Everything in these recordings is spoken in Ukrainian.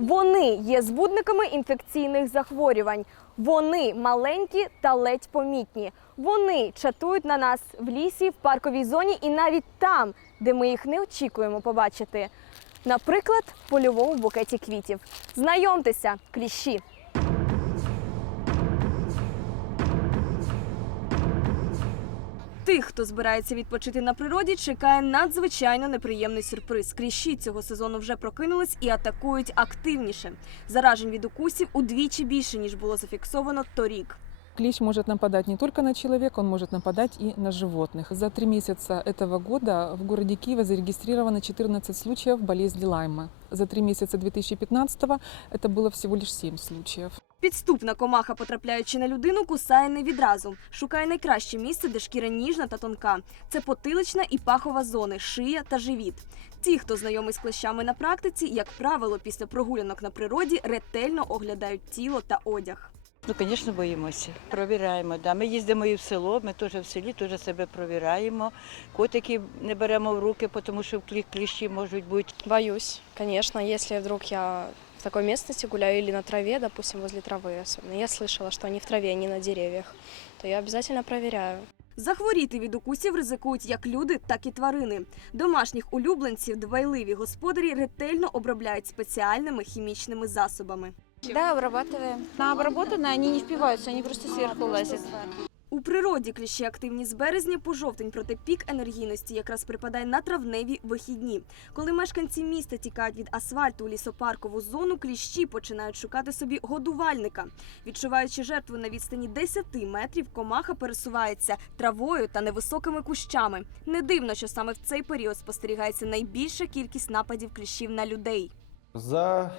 Вони є збудниками інфекційних захворювань. Вони маленькі та ледь помітні. Вони чатують на нас в лісі, в парковій зоні і навіть там, де ми їх не очікуємо побачити. Наприклад, в польовому букеті квітів. Знайомтеся, кліщі. Тих, хто збирається відпочити на природі, чекає надзвичайно неприємний сюрприз. Кліщі цього сезону вже прокинулись і атакують активніше. Заражень від укусів удвічі більше ніж було зафіксовано торік. Клещ может нападать не только на человека, он может нападать и на животных. За три месяца этого года в городе Киева зарегистрировано 14 случаев болезни Лайма. За три месяца 2015 это было всего лишь 7 случаев. Підступна комаха, потрапляючи на людину, кусає не відразу. Шукає найкраще місце, де шкіра ніжна та тонка. Це потилична і пахова зони, шия та живіт. Ті, хто знайомий з клещами на практиці, як правило, після прогулянок на природі ретельно оглядають тіло та одяг. Ну, звісно, боїмося. Провіряємо. Да. Ми їздимо і в село, ми теж в селі теж себе провіряємо. Котики не беремо в руки, тому що клі- кліщі можуть бути. Боюсь, конечно, если вдруг я в такой местности гуляю или на траве, допустим, возле травы особенно, я слышала, что они в траве, а не на деревьях, то я обязательно проверяю. Захворіти від укусів ризикують як люди, так і тварини. Домашніх улюбленців дбайливі господарі ретельно обробляють спеціальними хімічними засобами. Да, обрабатываем. На обработанные они не впиваются, они просто сверху лазят. У природі кліщі активні з березня по жовтень, проте пік енергійності якраз припадає на травневі вихідні. Коли мешканці міста тікають від асфальту у лісопаркову зону, кліщі починають шукати собі годувальника. Відчуваючи жертву на відстані 10 метрів, комаха пересувається травою та невисокими кущами. Не дивно, що саме в цей період спостерігається найбільша кількість нападів кліщів на людей. За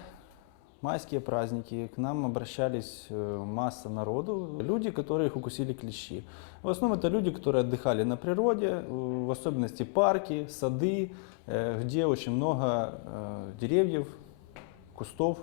майские праздники к нам обращались э, масса народу, люди, которых укусили клещи. В основном это люди, которые отдыхали на природе, э, в особенности парки, сады, э, где очень много э, деревьев, кустов,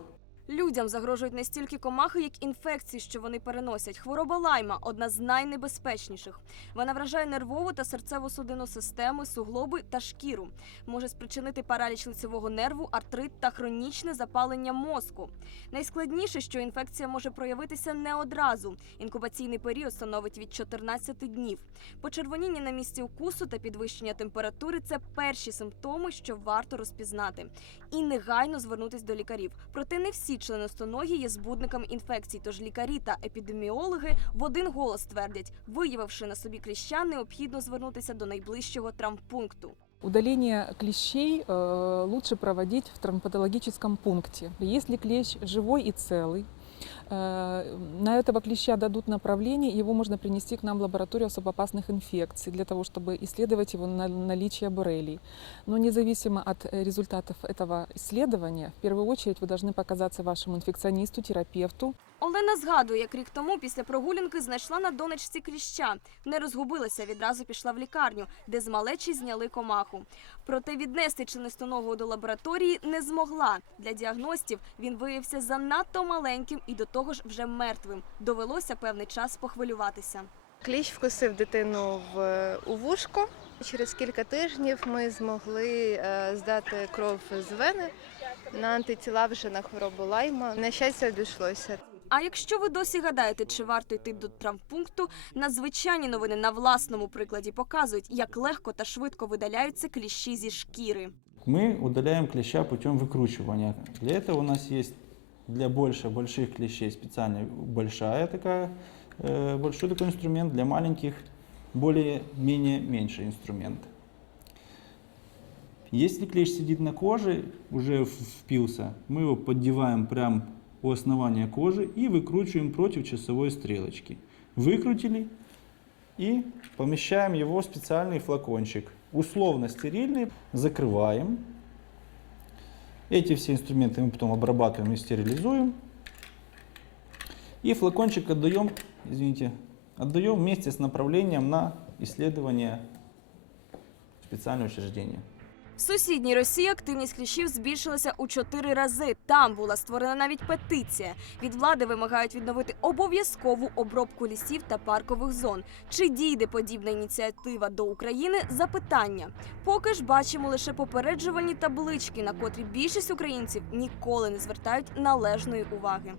Людям загрожують не стільки комахи, як інфекції, що вони переносять. Хвороба лайма одна з найнебезпечніших. Вона вражає нервову та серцево-судинну системи, суглоби та шкіру. Може спричинити параліч лицевого нерву, артрит та хронічне запалення мозку. Найскладніше, що інфекція може проявитися не одразу. Інкубаційний період становить від 14 днів. Почервоніння на місці укусу та підвищення температури це перші симптоми, що варто розпізнати і негайно звернутись до лікарів. Проте не всі членостоногі є збудниками інфекцій, тож лікарі та епідеміологи в один голос твердять, виявивши на собі кліща, необхідно звернутися до найближчого травмпункту. Удаление клещей э, лучше проводить в травматологическом пункте. Если клещ живой и целый, э, на этого клеща дадут направление, его можно принести к нам в лабораторию особо опасных инфекций для того, чтобы исследовать его на наличие боррелий. Но независимо от э, результатов этого исследования, в первую очередь вы должны показаться вашему инфекционисту, терапевту, Олена згадує, як рік тому після прогулянки знайшла на донечці кліща. Не розгубилася, відразу пішла в лікарню, де з малечі зняли комаху. Проте віднести членистоногого до лабораторії не змогла. Для діагностів він виявився занадто маленьким і до того ж вже мертвим. Довелося певний час похвилюватися. Кліщ вкусив дитину в у вушко. Через кілька тижнів ми змогли е, здати кров з вени на антитіла вже на хворобу лайма. На щастя, обійшлося. А якщо ви досі гадаєте, чи варто йти до травмпункту, надзвичайні новини на власному прикладі показують, як легко та швидко видаляються кліщі зі шкіри. Мы удаляем клеща путем выкручивания. Для этого у нас есть для больше больших клещей специальная большая такая, э, большой такой инструмент, для маленьких более-менее меньший инструмент. Если клещ сидит на коже, уже впился, мы его поддеваем прямо у основания кожи и выкручиваем против часовой стрелочки. Выкрутили и помещаем его в специальный флакончик. Условно стерильный, закрываем. Эти все инструменты мы потом обрабатываем и стерилизуем. И флакончик отдаем, извините, отдаем вместе с направлением на исследование в специальное учреждение. В сусідній Росії активність кліщів збільшилася у чотири рази. Там була створена навіть петиція. Від влади вимагають відновити обов'язкову обробку лісів та паркових зон. Чи дійде подібна ініціатива до України? Запитання. Поки ж бачимо лише попереджувальні таблички, на котрі більшість українців ніколи не звертають належної уваги.